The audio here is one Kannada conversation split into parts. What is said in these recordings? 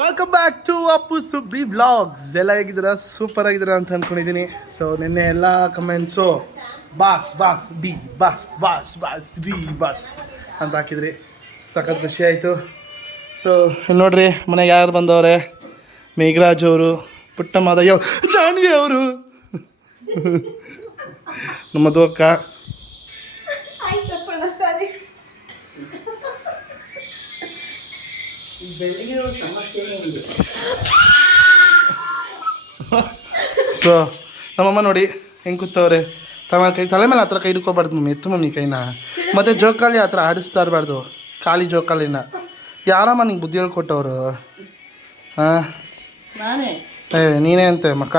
Welcome back to Appu Subbi vlogs. ಎಲ್ಲ ಹೇಗಿದ್ದೀರಾ? ಸೂಪರ್ ಆಗಿದ್ದೀರಾ ಅಂತ ಅಂದ್ಕೊಂಡಿದ್ದೀನಿ. ಸೊ ನಿನ್ನೆ ಎಲ್ಲ comments boss boss D boss boss boss D boss ಅಂತ ಹಾಕಿದ್ರಿ. ಸಖತ್ ಖುಷಿ ಆಯಿತು. ಸೊ ನೋಡ್ರಿ ಮನೆಗೆ ಯಾರು ಬಂದವ್ರೆ? ಮೇಘರಾಜ್ ಅವರು, ಪುಟ್ಟ ಮಾದಯ್ಯ, ಜಾನ್ವಿ ಅವರು, ನಮ್ಮ ಮಧು ಅಕ್ಕ. ಸೊ ನಮ್ಮಮ್ಮ ನೋಡಿ ಹೆಂಗೆ ಕೂತವ್ರೆ. ತಲೆ ಮೇಲೆ ಆ ಥರ ಕೈ ಹಿಡ್ಕೋಬಾರ್ದು ಮಮ್ಮಿ, ಎತ್ತು ಮಮ್ಮಿ ಕೈನ. ಮತ್ತು ಜೋಕಾಲಿ ಆ ಥರ ಆಡಿಸ್ತಾ ಇರಬಾರ್ದು, ಖಾಲಿ ಜೋಕಾಲಿನ. ಯಾರಮ್ಮ ನಿಂಗೆ ಬುದ್ಧಿ ಹೇಳ್ಕೊಟ್ಟವರು? ಹಾಂ ನೀನೇ ಅಂತೆ ಮಕ್ಕ.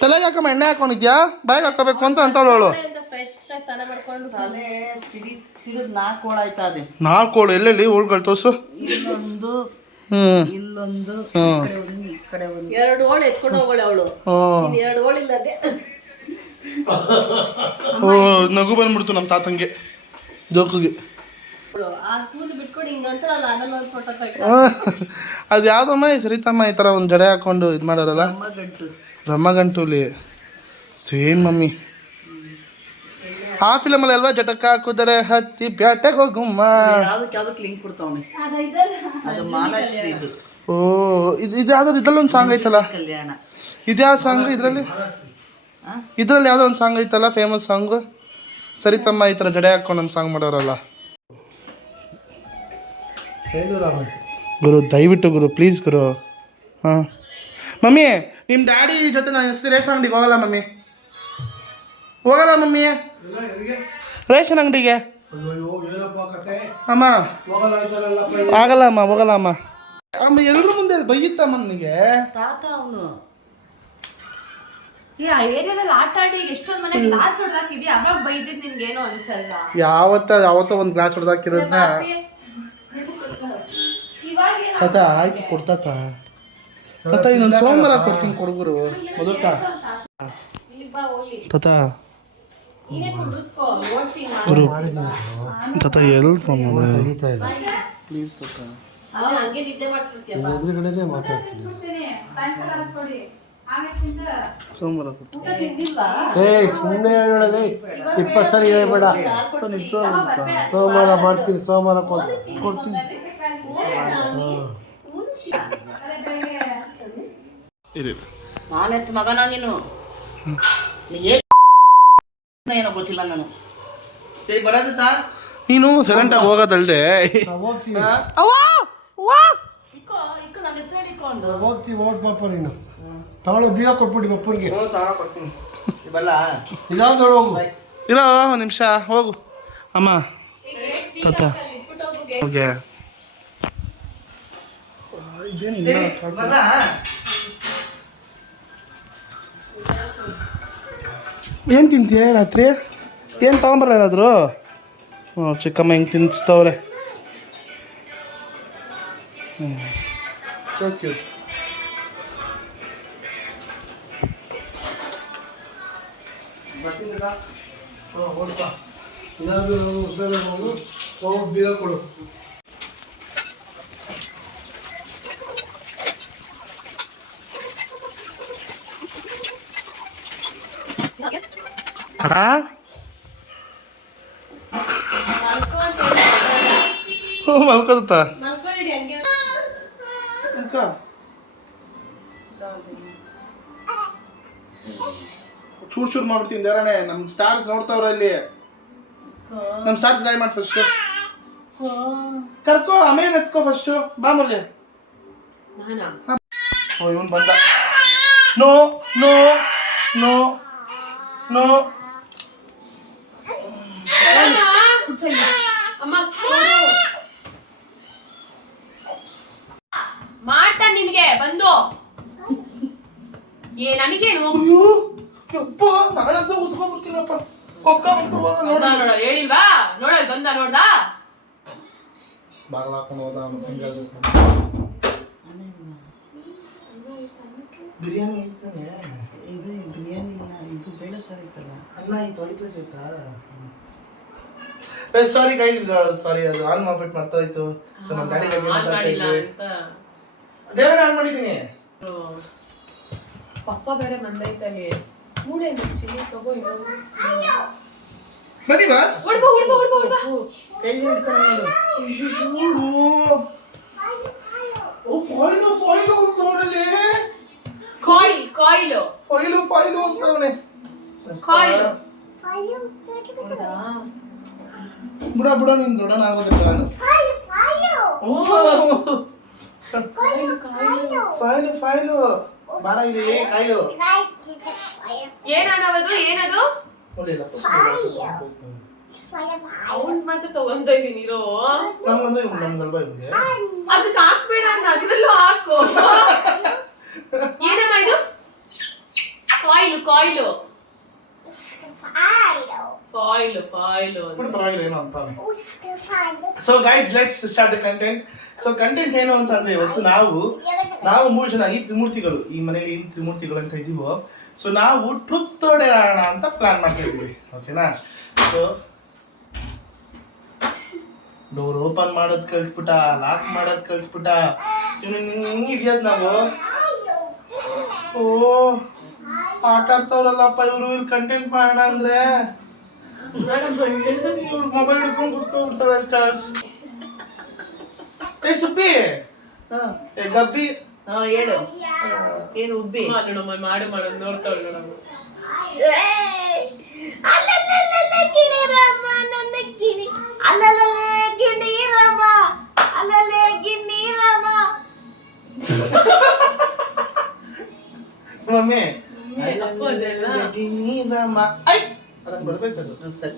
ತಲೆಗೆ ಹಾಕಮ್ಮ ಎಣ್ಣೆ ಹಾಕೊಂಡಿದ್ಯಾ? ಬಾಯಿಗೆ ಹಾಕೋಬೇಕು ಅಂತ ಅಂತವಳು. ನಾಲ್ಕು ಓಳು ಎಲ್ಲೆಲ್ಲಿ ಓಳ್ಗಳು ತೋರ್ಸು. ನಗು ಬಂದ್ಬಿಡ್ತು ನಮ್ಮ ತಾತಂಗೆ, ಜೋಕಿಗೆ. ಅದು ಯಾವ್ದಮ್ಮ ಸರಿತಮ್ಮ ಈ ಥರ ಒಂದು ಜಡೆ ಹಾಕೊಂಡು ಇದು ಮಾಡೋರಲ್ಲ, ರಮ್ಮಗಂಟುಲಿ. ಸೇಮ್ ಮಮ್ಮಿ ಆ ಫಿಲಮಲ್ಲಿ ಅಲ್ವಾ? ಜಟಕ ಹಾಕಿದರೆ ಹತ್ತಿ ಬ್ಯಾಟೆಗೆ ಹೋಗುಮ್ಮ. ಓ ಇದು ಯಾವ್ದಾದ್ರು ಇದ್ರಲ್ಲಿ ಒಂದು ಸಾಂಗ್ ಐತಲ್ಲ, ಇದ್ಯಾವ ಸಾಂಗ್ ಇದರಲ್ಲಿ? ಯಾವುದೋ ಒಂದು ಸಾಂಗ್ ಐತಲ್ಲ, ಫೇಮಸ್ ಸಾಂಗು. ಸರಿತಮ್ಮ ಈ ಥರ ಜಡೆ ಹಾಕೊಂಡು ಒಂದು ಸಾಂಗ್ ಮಾಡೋರಲ್ಲ. ಗುರು ದಯವಿಟ್ಟು ಗುರು, ಪ್ಲೀಸ್ ಗುರು. ಹಾಂ ಮಮ್ಮಿ, ನಿಮ್ಮ ಡ್ಯಾಡಿ ಜೊತೆ ನಾನು ಎಷ್ಟು ರೇಷನ್ ಅಂಗಡಿಗೆ ಹೋಗಲ್ಲ ಮಮ್ಮಿ. ಹೋಗಲ್ಲ ಮಮ್ಮಿ ರೇಷನ್ ಅಂಗಡಿಗೆ. ಅಮ್ಮ ಆಗಲ್ಲ ಅಮ್ಮ, ಹೋಗಲ್ಲ ಅಮ್ಮ. ಅಮ್ಮ ಎಲ್ರ ಮುಂದೆ ಬೈಯುತ್ತಮ್ಮ ನನಗೆ. ತಾತ ಅವನು ಯಾವತ್ತ ಒಂದು ಗ್ಲಾಸ್ ಹೊಡೆದಾಕಿರೋದನ್ನ ತಾತ ಆಯ್ತು ಕೊಡ್ತಾತ. ತಾತ ಇನ್ನೊಂದು ಸೋಮವಾರ ಕೊಡ್ತೀನಿ ಕೊಡುಗರು ಮಧುಕ. ತಾತ ಗುರು ತಾತ ಎಲ್ರು ಫೋನ್ ಪ್ಲೀಸ್ ತಾತ. ಸೋಮವಾರ ಸುಮ್ಮನೆ ಹೇಳೋಣ, 20 ಸರಿ ಹೇಳ್ಬೇಡ. ಸೋಮವಾರ ಮಾಡ್ತೀನಿ, ಸೋಮವಾರ ಕೊಡ್ತೀನಿ. ನಾನೆತ್ತು ಮಗನ ನೀನು ಏನೋ ಗೊತ್ತಿಲ್ಲ ನಾನು. ಸರಿ ಬರೋದ ನೀನು ಸೈಲೆಂಟಾಗಿ ಹೋಗೋದಲ್ದೆ ಹೋಗ್ತೀವಿ. ಓಟ್ ಪಾಪ ನೀನು ತಗೊಳ್ಳೋ ಬೀಗ ಕೊಟ್ಬಿಟ್ಟು ಬಪ್ಪನಿಗೆ. ಇದಾವ್ದು ಹೋಗು. ಇರೋ ಒಂದು ನಿಮಿಷ ಹೋಗು ಅಮ್ಮ. ತಾತ ಓಕೆ ಏನು ತಿಂತೀಯ ರಾತ್ರಿ? ಏನು ತಗೊಂಬರ ಏನಾದ್ರು? ಹ್ಞೂ ಚಿಕ್ಕಮ್ಮ ಹೆಂಗೆ ತಿನ್ನಿಸ್ತವ್ರೆ. So cute. ಬೀಗ ಕೊಡು. ಮಲ್ಕೋತ ಚೂರು ಮಾಡ್ಬಿಡ್ತೀನಿ ಜರನೆ. ನಮ್ಮ ಸ್ಟಾರ್ಸ್ ನೋಡ್ತಾವ್ರ ಇಲ್ಲಿ. ನಮ್ಮ ಸ್ಟಾರ್ಸ್ ಗಾಯ ಮಾಡಿ ಫಸ್ಟು ಕರ್ಕೋ, ಆಮೇಲೆ ಎತ್ಕೋ ಫಸ್ಟು. ಬಾಮಲ್ಲಿ ಓ ಇವನು ಬಂದ. ನೋ ನೋ ನೋ ನೋ ಮಾಡ್ತಾ ನಿನ್ಗೆ ಬಂದು ನನಗೇನು ನಾನಂತೂ ಉತ್ಕೊಂಡ್ಬಿಡ್ತೀನಪ್ಪ. ಹೇಳಿಲ್ವಾ? ನೋಡಲ್ ಬಂದ ನೋಡ್ದ ಬಾಗ್ಲ ಹಾಕೊಂಡು ಹೋದ. ಬಿರಿಯಾನಿ ಹೇಳ್ತಾನೆ. ಇದು ಬಿರಿಯಾನಿ ಇಲ್ಲ, ಇದು ಬೇಳೆ ಸಾರು ಐತಲ್ಲ, ಅನ್ನ ಐತೆ, ವೈಟ್ ರೈಸ್ ಐತಾ? ಸಾರಿ ಗೈಸ್, ಸಾರಿ ಅದು ಆನ್ ಮಾಡ್ಬಿಟ್ಟು ಮರ್ತೋಯ್ತು. ಸೊ ನಮ್ಮ ಡ್ಯಾಡಿ ಬಗ್ಗೆ ಆನ್ ಮಾತಾಡ್ತಾ ಮಾಡಿಲ್ಲ ಇದ್ವಿ. ಅಂತ ಅದೇನ ಆನ್ ಮಾಡಿದ್ದೀನಿ. ಪಪ್ಪ ಬೇರೆ ಬಂದೈತಲ್ಲಿ ಮೂಡೆ ಚಿಲ್ಲಿ ತಗೋ ಇನ್ನೊಂದು ಬನ್ನಿ ಬಾಸ್. ಹುಡ್ಬ ಕೈ ಹಿಡ್ಕೊಂಡು ನೋಡು. ಓ ಫಾಯಿಲು ಅಂತವನಲ್ಲಿ. ಕಾಯಿಲು ಫಾಯಿಲು ಅಂತವನೆ. ಕಾಯಿಲು ಬಿಡ ನೀನ್ ದೊಡ್ಡನ ಆಗೋದಿಲ್ಲ ನಾನು. ಫಾಯಿಲು ಬಾರ ಇಲ್ಲಿ ಕಾಯಿಲು. ಏನದು ಅವ್ನ್ ಮಾತ್ರ ತಗೊಂತ ಇದೀನಿ ಇರೋ ನಮ್ಗಲ್ವಾ ಇವ್ನಿಗೆ? ಅದಕ್ಕೆ ಹಾಕ್ಬೇಡ ಅಂತ ಅದ್ರಲ್ಲೂ ಹಾಕು. ಏನಮ್ಮ ಇದು ಕಾಯಿಲು ಬಿಡು, ಪರವಾಗಿಲ್ಲ ಏನೋ ಅಂತಾನೆ. So guys let's start the content. So content ಏನು ಅಂತಂದ್ರೆ ಇವತ್ತು ನಾವು 3 ಜನ ಈ ತ್ರಿಮೂರ್ತಿಗಳು, ಈ ಮನೇಲಿ ಏನು ತ್ರಿಮೂರ್ತಿಗಳು ಅಂತ ಇದೀವೋ, ಸೊ ನಾವು ಟ್ರುತ್ ಹೊಡೆಯೋಣ ಅಂತ ಪ್ಲಾನ್ ಮಾಡ್ತಾ ಇದೀವಿ. ಓಕೆನಾ? ಸೊ ಡೋರ್ ಓಪನ್ ಮಾಡೋದು ಕಲ್ತ್ಬಿಟ್ಟ, ಲಾಕ್ ಮಾಡೋದು ಕಲ್ತ್ಬಿಟ್ಟ, ಹಿಡಿಯೋದು ನಾವು. ಓ ಆಟ ಆಡ್ತಾವ್ರಲ್ಲಪ್ಪ ಇವರು. ಇಲ್ಲಿ ಕಂಟೆಂಟ್ ಮಾಡೋಣ ಅಂದ್ರೆ ಮೊಬೈಲ್ ಹಿಡ್ಕೊಂಡು ಕುತ್ಕೊಂಡ್ಬಿಡ್ತಾರೆ ಸ್ಟಾರ್ಸ್. ಏ ಸುಬ್ಬಿ, ಏ ಗಬ್ಬಿ, ಹೇಳು ಏನು ಉಬ್ಬಿ ಮಾಡು ನೋಡ್ತಾಳು ನೋಡಮ್ಮ. ಗಿಣಿರಮ್ಮ ನನ್ನ ಗಿಣಿ ಅಲ್ಲಲ್ಲೇ ಗಿಣಿರಮ್ಮ ಅಲ್ಲಲ್ಲೇ ಗಿಣಿರಮ್ಮ. ಮಮ್ಮಿ ಅದೆಲ್ಲ ಐ ಅದಂಗೆ ಬರ್ಬೇಕದು. ಸರಿ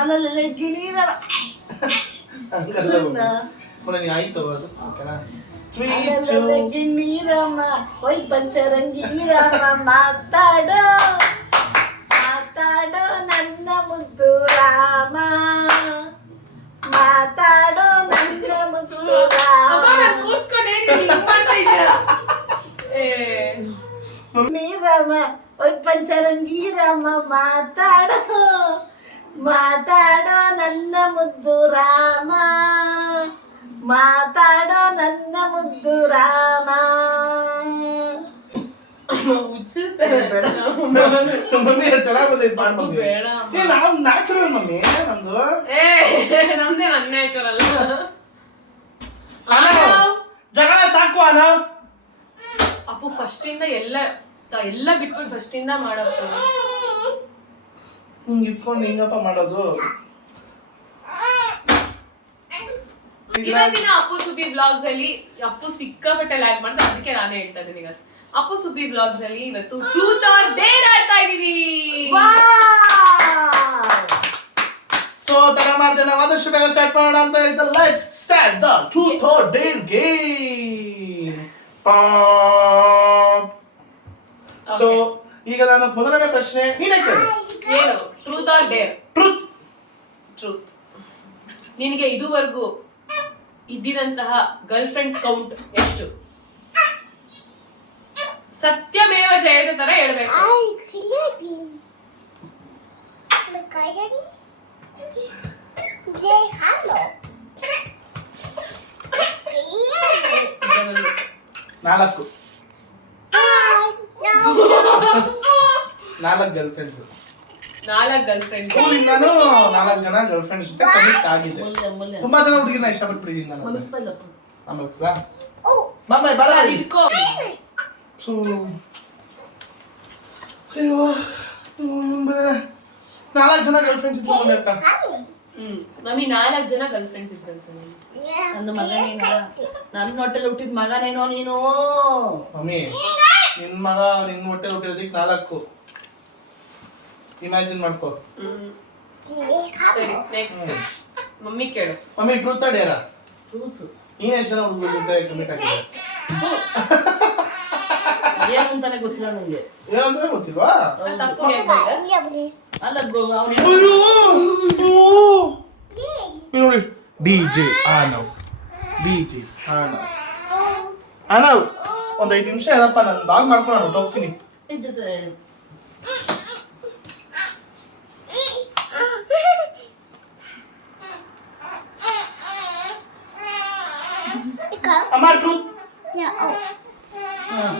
ಅಲ್ಲಲ್ಲೇ ಗಿಣಿರಮ್ಮ ನೀ ಆಯ್ತು ಅದು. ಓಕೆನಾ? ಅಲ್ಲಲ್ಲೇ ಗಿಣಿರಮ್ಮ ಒಯ್ ಪಂಚರಂಗಿರಮ್ಮ ಮಾತಾಡೋ ನನ್ನ ಮುದ್ದು ರಾಮ, ಮಾತಾಡೋ ನನ್ನ ಮುದ್ದು ರಾಮ. ನೀರಮ್ಮ ಒಯ್ ಪಂಚರಂಗಿರಮ್ಮ ಮಾತಾಡೋ ನನ್ನ ಮುದ್ದು ರಾಮ, ಮಾತಾಡೋ ನನ್ನ ಮುದ್ದು ರಾಮ. ಮಮ್ಮಿ ಚೆನ್ನಾಗಿ ಬಂದೈತೆ ಮಾಡಿ ಮಮ್ಮಿ. ಬೇಡ ಏ ನಾವು ನ್ಯಾಚುರಲ್ ಮಮ್ಮಿ ನಮ್ದು. ನಮ್ದೇ ಅನ್ಯಾಚುರಲ್. ಜಗಳ ಸಾಕು ಅನ. ಅಪ್ಪು ಫಸ್ಟ್ ಇಂದ ಎಲ್ಲ ಬಿಟ್ಬಿಟ್ಟು ಫಸ್ಟ್ ಇಂದ ಮಾಡಪ್ಪ. ಹಿಂಗ್ ಇಟ್ಕೊಂಡು ಹಿಂಗಪ್ಪ ಮಾಡೋದು. ಇವತ್ತಿನ ಅಪ್ಪು ಸುಬ್ಬಿ ಬ್ಲಾಗ್ಸ್ ಅಲ್ಲಿ ಅಪ್ಪು ಸಿಕ್ಕಾಪಟ್ಟೆ ಲೈಕ್ ಮಾಡ್ತಾ, ಅದಕ್ಕೆ ನಾನೇ ಹೇಳ್ತಾ ಇದ್ದೀನಿ ಈಗ ಅಪ್ಪು ಸುಬ್ಬಿ ಬ್ಲಾಗ್ಸ್ ಅಲ್ಲಿ ಇವತ್ತು ಟ್ರೂತ್ ಆರ್ ಡೇರ್ ಆಡ್ತಾ ಇದೀವಿ. ಸೊ ತಡ ಮಾಡ್ದೆ ನಾವು ಆದಷ್ಟು ಬೇಗ ಸ್ಟಾರ್ಟ್ ಮಾಡೋಣ ಅಂತ ಹೇಳ್ತಾ let's start the truth or dare game. So ಈಗ ನಾನು ಮೊದಲನೇ ಪ್ರಶ್ನೆ ನೀನೇ ಕೇಳು. ಏನು ಟ್ರೂತ್ ಆರ್ ಡೇರ್? ಟ್ರೂತ್. ನಿನಗೆ ಇದುವರೆಗೂ ಇದ್ದಿದಂತಹ ಗರ್ಲ್ ಫ್ರೆಂಡ್ಸ್ ಕೌಂಟ್ ಎಷ್ಟು? ಸತ್ಯಮೇವ ಜಯತೆ ತರ ಹೇಳ್ಬೇಕು. ನಾಲ್ಕು ಗರ್ಲ್ ಫ್ರೆಂಡ್ಸ್. 4 girl friends. ಸ್ಕೂಲಿಂದಾನು 4 ಜನ ಗರ್ಲ್ ಫ್ರೆಂಡ್ಸ್ ಜೊತೆ ಕನೆಕ್ಟ್ ಆಗಿದೆ. ತುಂಬಾ ಜನ ಹುಡುಗಿನ ಇಷ್ಟಪಟ್ಬಿಟ್ಟಿದ್ದೀನಿ ನಾನು. ಆಮೇಲೆ ಮಮ್ಮಿ ಬರ ಇಟ್ಕೋ. ಸೊ ಅಯ್ಯೋ 4 ಜನ ಗರ್ಲ್ ಫ್ರೆಂಡ್ಸ್ ಇತ್ತು ಮಮ್ಮಿ ಅಕ್ಕ. ಮಮ್ಮಿ 4 ಜನ ಗರ್ಲ್ ಫ್ರೆಂಡ್ಸ್ ಇದ್ರಂತೆ. ನನ್ನ ಮಗನೇನ, ನನ್ನ ಹೊಟ್ಟೆಲಿ ಹುಟ್ಟಿದ ಮಗನೇನೋ ನೀನು. ಮಮ್ಮಿ ನಿನ್ ಮಗ ನಿನ್ ಹೊಟ್ಟೆ ಹುಟ್ಟಿರೋದಕ್ಕೆ 4. ಇಮ್ಯಾಜಿನ್ ಮಾಡ್ಕೋ. ಸರಿ ನೆಕ್ಸ್ಟ್ ಮಮ್ಮಿ ಕೇಳು. ಮಮ್ಮಿ ಟ್ರೂತ್ ಡೇರಾ? ಟ್ರೂತ್. ನೀನ್ ಎಷ್ಟು ಜನ ಹುಡುಗರ ಜೊತೆ ಕಮಿಟ್ ಆಗಿದೆ? ಏನಂತಾನೆ ಗೊತ್ತಿಲ್ಲ ನನಗೆ. ಏನಂದ್ರೆ ಗೊತ್ತಿಲ್ವಾ? ತಪ್ಪು ಹೇಳ್ಬೇಡ. ಅಲ್ಲ ನೋಡಿ ಡಿಜೆ ಆನವ್ ಒಂದು 5 ನಿಮಿಷ ಇರಪ್ಪ, ನಾನು ಬಾಗ್ ಮಾಡ್ಕೊಂಡು ಹೊರಟೋಗ್ತೀನಿ. ಅಮ್ಮ ಟ್ರೂತ್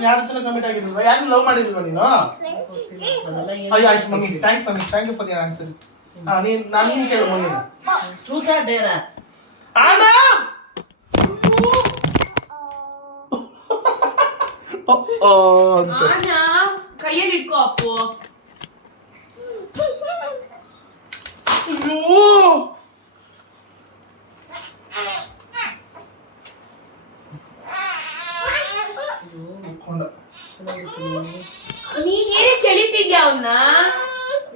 ಯಾರ ಹತ್ರ ಕಮಿಟ್ ಆಗಿರ್ಲಿಲ್ವಾ? ಯಾರು ಲವ್ ಮಾಡಿಲ್ವಾ ನೀನು? ಅದೆಲ್ಲ ಏನು ಅಯ್ಯೋ ಆಯ್ತು mummy, thanks mummy, thank you for your answer. ನಾನು ಕೇಳು mummy. Truth or dare? Anand ಅಂತ ಕೈಯಲ್ಲಿ ಇಟ್ಕೋ ಅಪ್ಪು. ಅಯ್ಯೋ ನೀನ್ ಏನೇ ಕೆಳಿತಿದ್ಯಾ ಅವನ್ನ?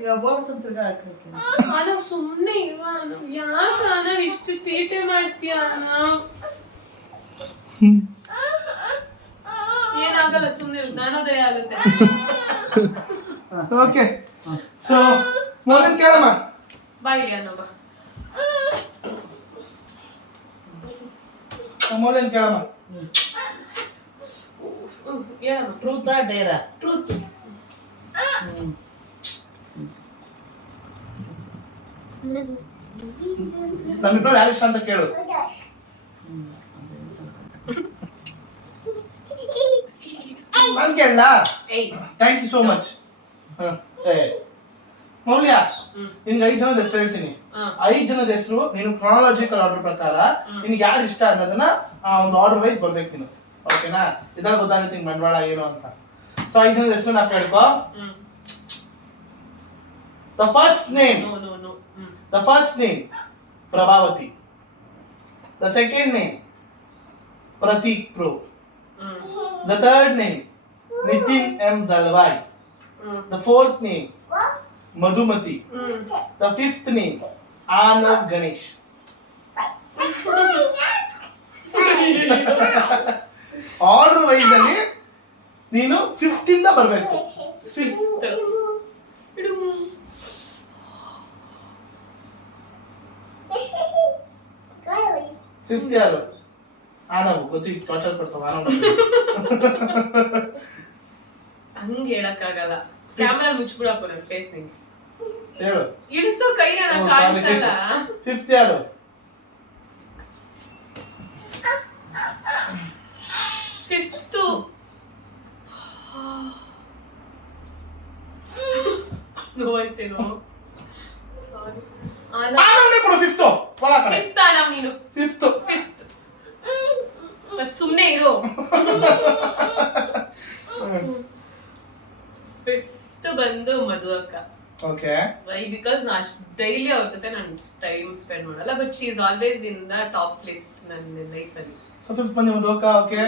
ಈಗ ಬೋರ್ಡ್ ತಿರ್ಗಾ ಹಾಕಕ್ಕೆ ಅನವ್ ಸುಮ್ನೆ ಇಲ್ವಾ? ಯಾಕ ಅನವ್ ಇಷ್ಟು ತೀಟೆ ಮಾಡ್ತೀಯ? ಏನಾಗಲ್ಲ, ಸುಮ್ನೆ ಜ್ಞಾನೋದಯ ಆಗುತ್ತೆ. ಓಕೆ, ಸೊ ಮೋಲನ್ ಕೇಳಮ್ಮ. ಬಾಯಿ ಅನ್ನೋ ಬಾ. ಮೋಲನ್ ಕೇಳಮ್ಮ. ಹೇಳಮ್ಮ. Truth or Dera? ಟ್ರೂತ್. ನಮ್ಮಿಬ್ರು ಯಾರು ಇಷ್ಟ ಅಂತ ಕೇಳು. ನಾನು ಕೇಳಲ್ಲ? ಏಯ್ ಥ್ಯಾಂಕ್ ಯು ಸೋ ಮಚ್. ಮೌಲ್ಯ, ನಿನ್ಗೆ 5 ಜನದ ಹೆಸರು ಹೇಳ್ತೀನಿ. 5 ಜನದ ಹೆಸರು ನೀನು ಕ್ರಾನಲಾಜಿಕಲ್ ಆರ್ಡರ್ ಪ್ರಕಾರ ನಿನ್ಗೆ ಯಾರು ಇಷ್ಟ ಅನ್ನೋದನ್ನ ಒಂದು ಆರ್ಡರ್ ವೈಸ್ ಬರ್ಬೇಕು ನೀನು. ಓಕೆನಾ? ಇದಾಗ ಗೊತ್ತಾಗುತ್ತೆ ನಿಂಗೆ ಬಂಡವಾಳ ಏನು ಅಂತ. ಸೊ 5 ಜನದ ಹೆಸರು ನಾ ಕೇಳ್ಕೊ. The first name. No. The first name Prabhavati. The second name Pratik Pro. The third name Nitin M. Dalwai. The fourth name Madhumati. The fifth name Arnav Ganesh. Order wise ಅಲ್ಲಿ ನೀನು 5th ಇಂದ ಬರಬೇಕು. 5th. ಫಿಫ್ತ್ ಯಾರು? ಆನವ್. ಗೊತ್ತಿತ್ತು, ಟಾರ್ಚರ್ ಕೊಡ್ತಾವ ಆನವ್. ಹಂಗ ಹೇಳಕ್ಕಾಗಲ್ಲ. ಕ್ಯಾಮೆರಾ ಮುಚ್ಬಿಡಪ್ಪ ನನ್ನ ಫೇಸ್ ನಿಂಗೆ. ಹೇಳು. ಇಳಿಸೋ ಕೈನ ನಾನು ಕಾಣಿಸಲ್ಲ. 5th ಯಾರು? ಫಿಫ್ತ್ ನೋಯ್ತೇನೋ. ಆನವ್ನೇ ಕೊಡು 5th. ಬಾ ಕಡೆ. ಫಿಫ್ತ್ ನಾವು ನೀನು 5th. ಫಿಫ್ತ್. ಮತ್ ಸುಮ್ನೆ ಇರು. ಫಿಫ್ತ್ ಬಂದು ಮಧು ಅಕ್ಕ. ಓಕೆ. ವೈ? ಬಿಕಾಸ್ ನಾ ಡೈಲಿ ಅವ್ರ ಜೊತೆ ನಾನು ಟೈಮ್ ಸ್ಪೆಂಡ್ ಮಾಡಲ್ಲ, but she is always in the top list ನನ್ನ ಲೈಫ್ ಅಲ್ಲಿ. ಸೊ 5th ಬಂದು ಮಧು ಅಕ್ಕ. ಓಕೆ.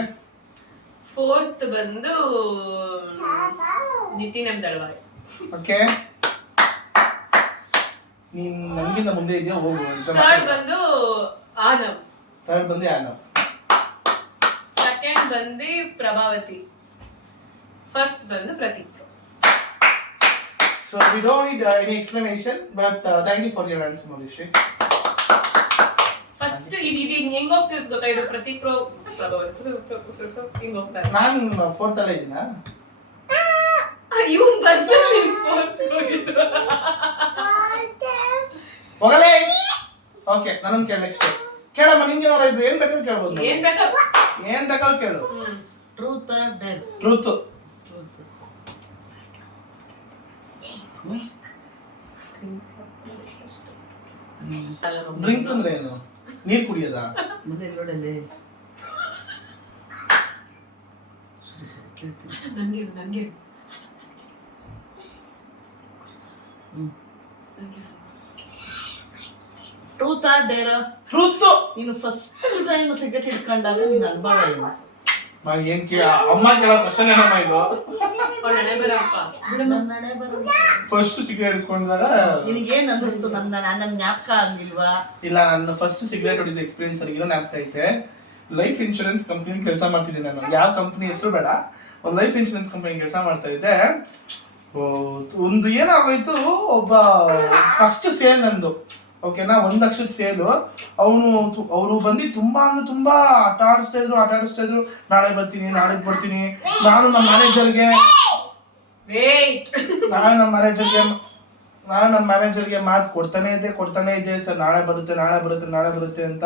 4th ಬಂದು ನಿತಿನ್ ಎಂ ದಳವಾಯಿ. ಓಕೆ. ನೀನ್ ನನಗಿಂತ ಮುಂದೆ ಇದೆಯಾ? ಹೋಗು. ಥರ್ಡ್ ಬಂದು ಆನವ್. ಥರ್ಡ್ ಬಂದು ಆನವ್. ಸೆಕೆಂಡ್ ಬಂದು ಪ್ರಭಾವತಿ. ಫಸ್ಟ್ ಬಂದು Prateek. So we don't need any explanation, but thank you for your answer, Maurishi. First ಇದು ಹೆಂಗ್ ಹೋಗ್ತಿರೋದು ಗೊತ್ತಾ? ಇದು ಪ್ರತೀಕ್ ಪ್ರೋ ಪ್ರಭಾವತಿ ಹಿಂಗ್ ಹೋಗ್ತಾರೆ. ನಾನು 4th ಅಲ್ಲೇ ಇದ್ದೀನಾ? ಇವನ್ ಬಂದು ಫೋರ್ತ್ ಹೋಗಿದ್ರು. ಹೋಗಲೇ. ಓಕೆ, ನಾನು ಕೇಳ. ನೆಕ್ಸ್ಟ್ ಕೇಳಮ್ಮ. ನಿಂಗೆ ಏನಾರ ಇದ್ರೆ ಏನ್ ಬೇಕಾದ್ರೂ ಕೇಳ್ಬೋದು. ಏನ್ ಬೇಕಾದ್ರೂ ಕೇಳು. Truth or dare? Truth. Truth. Drinks ಅಂದ್ರೆ ಏನು? ನೀರ್ ಕುಡಿಯೋದಾ? ಮುಂದೆ ನೋಡಲ್ಲಿ ನಂಗೆ ಟ್ರೂತ್ ಆರ್ ಡೇರ್? ಟ್ರೂತ್. ನೀನು ಫಸ್ಟ್ ಟೈಮ್ ಸಿಗರೇಟ್ ಹಿಡ್ಕೊಂಡಾಗ ನಿನ್ನ ಅನುಭವ ಏನು? ಏನ್ ಅಮ್ಮ ಕೇಳೋ ಕ್ವಶನ್ ಏನಮ್ಮ ಇದು? ನಡೆ ಬರಪ್ಪ. ನಡೆ ಬರೋದು. ಫಸ್ಟ್ ಸಿಗರೇಟ್ ಹಿಡ್ಕೊಂಡಾಗ ನಿನಗೇನ್ ಅನ್ನಿಸ್ತು? ನನ್ನ ಜ್ಞಾಪಕ ಆಗಿಲ್ವಾ? ಇಲ್ಲ, ನಾನು ಫಸ್ಟ್ ಸಿಗರೇಟ್ ಹೊಡಿದ ಎಕ್ಸ್ಪೀರಿಯನ್ಸ್ ನನಗೆ ಜ್ಞಾಪಕ ಐತೆ. ಲೈಫ್ ಇನ್ಶೂರೆನ್ಸ್ ಕಂಪ್ನಿ ಕೆಲಸ ಮಾಡ್ತಿದ್ದೆ ನಾನು. ಯಾವ ಕಂಪ್ನಿ ಹೆಸರು ಬೇಡ, ಒಂದು ಲೈಫ್ ಇನ್ಶೂರೆನ್ಸ್ ಕಂಪ್ನಿ ಕೆಲಸ ಮಾಡ್ತಾ ಇದ್ದೆ. ಒಂದು ಏನಾಗೋಯ್ತು, ಒಬ್ಬ ಫಸ್ಟ್ ಸೇಲ್ ನಂದು. ಓಕೆನಾ? 1 ಲಕ್ಷದ ಸೇಲು. ಅವರು ಬಂದು ತುಂಬಾ ಅಂದ್ರೆ ತುಂಬಾ ಆಟ ಆಡಿಸ್ತಾ ಇದ್ರು. ನಾಳೆ ಬರ್ತೀನಿ, ನಾಳೆ ಬರ್ತೀನಿ. ನಾನು ನಮ್ಮ ಮ್ಯಾನೇಜರ್ಗೆ ಮಾತು ಕೊಡ್ತಾನೆ ಇದ್ದೆ. ಸರ್ ನಾಳೆ ಬರುತ್ತೆ ಅಂತ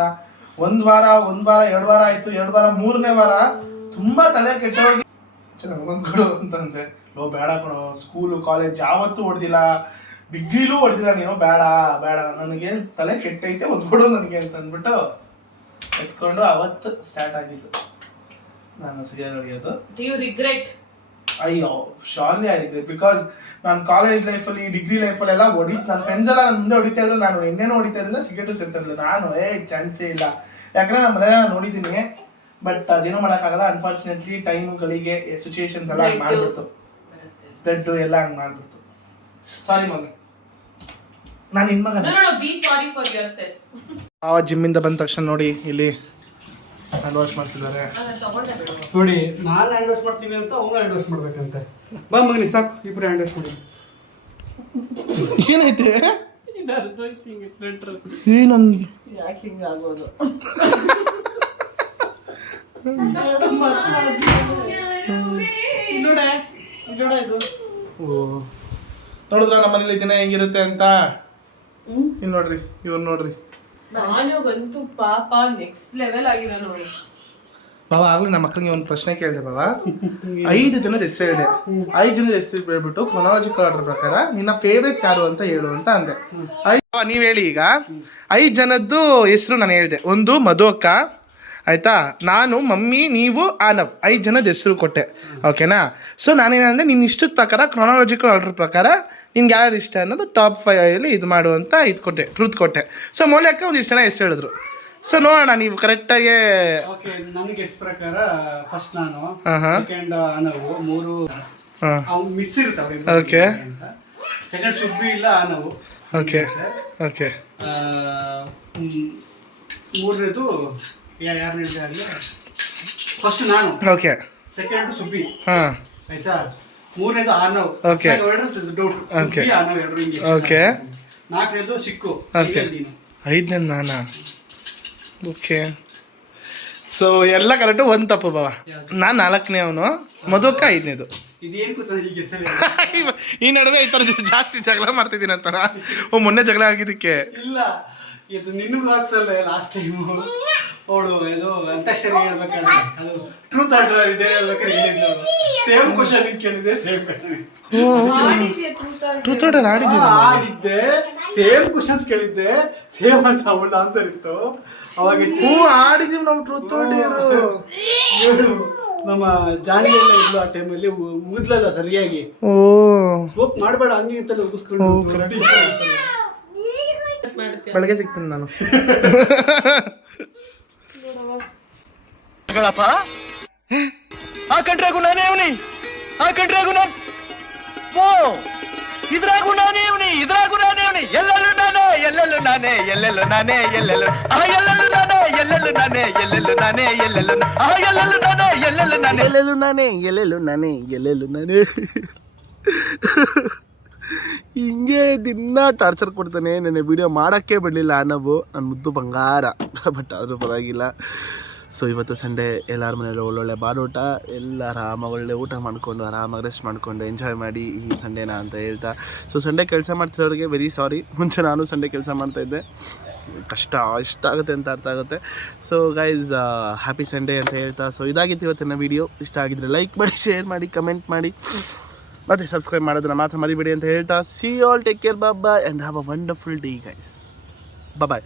ಒಂದು ವಾರ 2 ವಾರ ಆಯಿತು, 2 ವಾರ 3ನೇ ವಾರ ತುಂಬ ತಲೆ ಕೆಟ್ಟೋಗಿ ಚೆನ್ನಾಗಿ ಕೊಡು ಅಂತಂದೆ. ಲೋ ಬೇಡ ಕಣೋ, ಸ್ಕೂಲು ಕಾಲೇಜ್ ಯಾವತ್ತೂ ಹೊಡೆದಿಲ್ಲ, ಡಿಗ್ರಿಲೂ ಹೊಡೆದಿಲ್ಲ ನೀನು, ಬೇಡ ನನಗೆ ತಲೆ ಕೆಟ್ಟೈತೆ ಕೊಡು ನನಗೆ ಅಂತ ಅಂದ್ಬಿಟ್ಟು ಎತ್ಕೊಂಡು ಅವತ್ತು ಸ್ಟಾರ್ಟ್ ಆಗಿದ್ದು ನಾನು ಸಿಗರೇಟ್ ಹೊಡೆಯೋದು. Do you regret? ಅಯ್ಯೋ ಶಾರ್ಲಿ ಐ ರಿಗ್ರೆಟ್, ಬಿಕಾಸ್ ನಾನು ಕಾಲೇಜ್ ಲೈಫಲ್ಲಿ ಡಿಗ್ರಿ ಲೈಫಲ್ಲೆಲ್ಲ ನನ್ನ ಫ್ರೆಂಡ್ಸ್ ಎಲ್ಲ ನನ್ನ ಮುಂದೆ ಹೊಡಿತಾ ಇದ್ರು, ನಾನು ಎಣ್ಣೆನೂ ಹೊಡಿತಾ ಇರಲಿಲ್ಲ, ಸಿಗರೇಟು ಸೇರ್ತಿರಲಿಲ್ಲ. ನಾನು ಚಾನ್ಸೇ ಇಲ್ಲ, ಯಾಕಂದ್ರೆ ನಮ್ಮ ಮನೆಯ ನಾನು ನೋಡಿದ್ದೀನಿ. ಬಟ್ ಅದೇನೋ ಮಾಡೋಕ್ಕಾಗಲ್ಲ, ಅನ್ಫಾರ್ಚುನೇಟ್ಲಿ ಟೈಮ್ಗಳಿಗೆ ಸಿಚುಯೇಷನ್ಸ್ ಎಲ್ಲ ಹಂಗೆ ಮಾಡ್ಬಿಡ್ತು, ಬ್ಲಡ್ ಎಲ್ಲ ಹಂಗೆ ಮಾಡ್ಬಿಡ್ತು. ಸಾರಿ ಮಮ್ಮಿ, ನಾನು ನಿಮ್ಮ ಮಗ. No, be sorry for yourself. ಜಿಮ್ಮಿಂದ ಬಂದ ತಕ್ಷಣ ನೋಡಿ ಇಲ್ಲಿ ಹ್ಯಾಂಡ್ ವಾಶ್ ಮಾಡ್ತಿದ್ದಾರೆ. ನೋಡಿ ನಾನು ಹ್ಯಾಂಡ್ ವಾಶ್ ಮಾಡ್ತೀನಿ ಅಂತ ಅವ್ನು ಹ್ಯಾಂಡ್ ವಾಶ್ ಮಾಡ್ಬೇಕಂತೆ. ಬಾ ಮಗನಿ ಸಾಕು, ಇಬ್ರು ಹ್ಯಾಂಡ್ ವಾಶ್ ಮಾಡಿ. ಏನೈತೆ ಯಾಕೆ ಹಿಂಗೆ ಆಗೋದು? ನೋಡ ಇದು ನೋಡಿದ್ರ ನಮ್ಮ ಮನೇಲಿ ದಿನ ಹೆಂಗಿರುತ್ತೆ ಅಂತ. ಇನ್ ನೋಡ್ರಿ, ಇವ್ರು ನೋಡ್ರಿ, ನಾನು ಬಂತು ಪಾಪ ನೆಕ್ಸ್ಟ್ ಲೆವೆಲ್ ಆಗಿದೆ ನೋಡಿ. ಬಾಬಾ ಆಗ್ಲಿ ನಮ್ಮ ಮಕ್ಕಳಿಗೆ ಒಂದು ಪ್ರಶ್ನೆ ಕೇಳಿದೆ ಬಾಬಾ. 5 ಜನದ ಹೆಸರು ಹೇಳಿದೆ, 5 ಜನದ ಹೆಸರು ಹೇಳ್ಬಿಟ್ಟು ಕ್ರೊನಾಲಜಿಕಲ್ ಆರ್ಡರ್ ಪ್ರಕಾರ ನಿನ್ನ ಫೇವ್ರೇಟ್ಸ್ ಯಾರು ಅಂತ ಹೇಳು ಅಂತ ಅಂದೆ. ನೀವ್ ಹೇಳಿ ಈಗ 5 ಜನದ್ದು ಹೆಸರು ನಾನು ಹೇಳಿದೆ. 1 ಮಧು ಅಕ್ಕ, ಆಯ್ತಾ, ನಾನು, ಮಮ್ಮಿ, ನೀವು, ಆನವ್, 5 ಜನದ ಹೆಸರು ಕೊಟ್ಟೆ, ಓಕೆನಾ. ಸೊ ನಾನೇನಂದ್ರೆ ನಿನ್ನ ಇಷ್ಟದ ಪ್ರಕಾರ ಕ್ರೊನಾಲಜಿಕಲ್ ಆರ್ಡರ್ ಪ್ರಕಾರ ನಿನ್ಗೆ ಯಾರು ಇಷ್ಟ ಅನ್ನೋದು ಟಾಪ್ 5 ಇದು ಮಾಡು ಅಂತ ಇದು ಕೊಟ್ಟೆ, ಟ್ರೂತ್ ಕೊಟ್ಟೆ. ಸೊ ಮೌಲ್ಯಕ್ಕೆ ಒಂದಿಷ್ಟು ಜನ ಹೆಸರು ಹೇಳಿದ್ರು. ಸೊ ನೋಡೋಣ ನೀವು ಕರೆಕ್ಟಾಗಿ. ಓಕೆ, ನನಗೆ ಎಸ್ ಪ್ರಕಾರ ಫಸ್ಟ್ ನಾನು, ಸೆಕೆಂಡ್ ಆನವು, 3 ಮಿಸ್ ಇರ್ತಾವೆ. ಓಕೆ, ಸೆಕೆಂಡ್ ಸುಬ್ಬಿ ಇಲ್ಲ ಆನವು. ಓಕೆ ಓಕೆ, 3ನೇದು ಯಾರು ಹೇಳಿದೆ ಅಲ್ಲಿ, ಫಸ್ಟ್ ನಾನು, ಓಕೆ, ಸೆಕೆಂಡ್ ಸುಬ್ಬಿ, ಹಾಂ, ಆಯ್ತಾ, 3ನೇದು ಆನವ್. ಓಕೆ, ಡೌಟ್ ಸುಬ್ಬಿ ಆನವ್ ಎರಡು ಹಿಂಗೆ. ಓಕೆ, 4ನೇದು ಸಿಕ್ಕು. ಓಕೆ, 5ನೇದು ನಾನಾ? ಓಕೆ, ಸೊ ಎಲ್ಲ ಕರೆಕ್ಟು, ಒಂದು ತಪ್ಪು ಬಾವ. ನಾನು 4ನೇ ಅವನು, ಮಧುಕ್ಕ 5ನೇದು. ಇದೇನು ಗೊತ್ತಾ ಹೀಗೆ ಸರಿ? ಈ ನಡುವೆ ಈ ಥರ ಜಾಸ್ತಿ ಜಗಳ ಮಾಡ್ತಿದ್ದೀನಿ ಅಂತ. ಮೊನ್ನೆ ಜಗಳ ಆಗಿದ್ದಕ್ಕೆ ಇಲ್ಲ, ಇದು ನಿನ್ನ ಬ್ಲಾಗ್ಸ್ ಅಲ್ಲ, ಲಾಸ್ಟ್ ಟೈಮ್ ಅವಳು ಇದು ಅಂತಾಕ್ಷರಿ ಹೇಳ್ಬೇಕಾದ್ರೆ ಅದು ಟ್ರೂತ್ ಆರ್ ಡೇ ಹೇಳ್ಬೇಕಾದ್ರೆ ಹೇಳಿದ್ಲು. ಸೇಮ್ ಕ್ವಶನ್ ಕೇಳಿದೆ, ಸೇಮ್ ಕ್ವಶನ್ ಟ್ರೂತ್ ಆರ್ಡರ್ ಆಡಿದ್ದೆ, ಸೇಮ್ ಕ್ವಶನ್ಸ್ ಕೇಳಿದ್ದೆ, ಸೇಮ್ ಅಂತ ಅವಳ ಆನ್ಸರ್ ಇತ್ತು. ಅವಾಗ ಆಡಿದೀವಿ ನಾವು ಟ್ರೂತ್ ಆರ್ಡರ್. ನಮ್ಮ ಜಾನಿ ಎಲ್ಲ ಇದ್ಲು ಆ ಟೈಮಲ್ಲಿ, ಮುಗಿದ್ಲಲ್ಲ ಸರಿಯಾಗಿ. ಓ, ಸ್ಮೋಕ್ ಮಾಡಬೇಡ ಹಂಗೆ ಅಂತೆಲ್ಲ ಉಗಿಸ್ಕೊಂಡು ಬೆಳಗ್ಗೆ ಸಿಗ್ತೀನಿ ನಾನು. ಆ ಕಂಟ್ರಾಗು ನಾನೇ ಅವನಿ, ಆ ಕಂಟ್ರಾಗು ನಾನು, ಇದ್ರಾಗು ನಾನೇ ಅವನಿ, ಇದ್ರಾಗು ನಾನೇ ಅವನಿ, ಎಲ್ಲೆಲ್ಲೂ ನಾನೇ, ಎಲ್ಲೆಲ್ಲೂ ನಾನೇ, ಎಲ್ಲೆಲ್ಲೂ ನಾನೇ, ಎಲ್ಲೆಲ್ಲೂ ಎಲ್ಲೆಲ್ಲೂ ನಾನೇ, ಎಲ್ಲೆಲ್ಲೂ ನಾನೇ, ಎಲ್ಲೆಲ್ಲೂ ನಾನೇ, ಎಲ್ಲೆಲ್ಲೂ ಎಲ್ಲೆಲ್ಲೂ ನಾನೇ, ಎಲ್ಲೆಲ್ಲೂ ನಾನೇ, ಎಲ್ಲೆಲ್ಲೂ ನಾನೇ, ಎಲ್ಲೆಲ್ಲೂ ನಾನೇ, ಎಲ್ಲೆಲ್ಲೂ ನಾನೇ. ಹಿಂಗೆ ದಿನ ಟಾರ್ಚರ್ ಕೊಡ್ತಾನೆ. ನೆನ್ನೆ ವಿಡಿಯೋ ಮಾಡೋಕ್ಕೆ ಬಿಡಲಿಲ್ಲ ನಾವು, ನನ್ನ ಮುದ್ದು ಬಂಗಾರ. ಬಟ್ ಆದರೂ ಪರವಾಗಿಲ್ಲ. ಸೊ ಇವತ್ತು ಸಂಡೇ, ಎಲ್ಲರ ಮನೇಲಿ ಒಳ್ಳೊಳ್ಳೆ ಬಾಡೂಟ, ಎಲ್ಲ ಆರಾಮಾಗಿ ಒಳ್ಳೆ ಊಟ ಮಾಡಿಕೊಂಡು ಆರಾಮಾಗಿ ರೆಸ್ಟ್ ಮಾಡಿಕೊಂಡು ಎಂಜಾಯ್ ಮಾಡಿ ಈ ಸಂಡೇನ ಅಂತ ಹೇಳ್ತಾ. ಸೊ ಸಂಡೇ ಕೆಲಸ ಮಾಡ್ತಿರೋರಿಗೆ ವೆರಿ ಸಾರಿ. ಮುಂಚೆ ನಾನು ಸಂಡೇ ಕೆಲಸ ಮಾಡ್ತಾಯಿದ್ದೆ, ಕಷ್ಟ ಇಷ್ಟ ಆಗುತ್ತೆ ಅಂತ ಅರ್ಥ ಆಗುತ್ತೆ. ಸೊ ಗೈಸ್, ಹ್ಯಾಪಿ ಸಂಡೇ ಅಂತ ಹೇಳ್ತಾ. ಸೊ ಇದಾಗಿತ್ತು ಇವತ್ತಿನ ವೀಡಿಯೋ. ಇಷ್ಟ ಆಗಿದ್ರೆ ಲೈಕ್ ಮಾಡಿ, ಶೇರ್ ಮಾಡಿ, ಕಮೆಂಟ್ ಮಾಡಿ, ಮತ್ತು ಸಬ್ಸ್ಕ್ರೈಬ್ ಮಾಡೋದನ್ನ ಮಾತ್ರ ಮರಿಬೇಡಿ ಅಂತ ಹೇಳ್ತಾ. See all, take care, bye and have a wonderful day guys. Bye.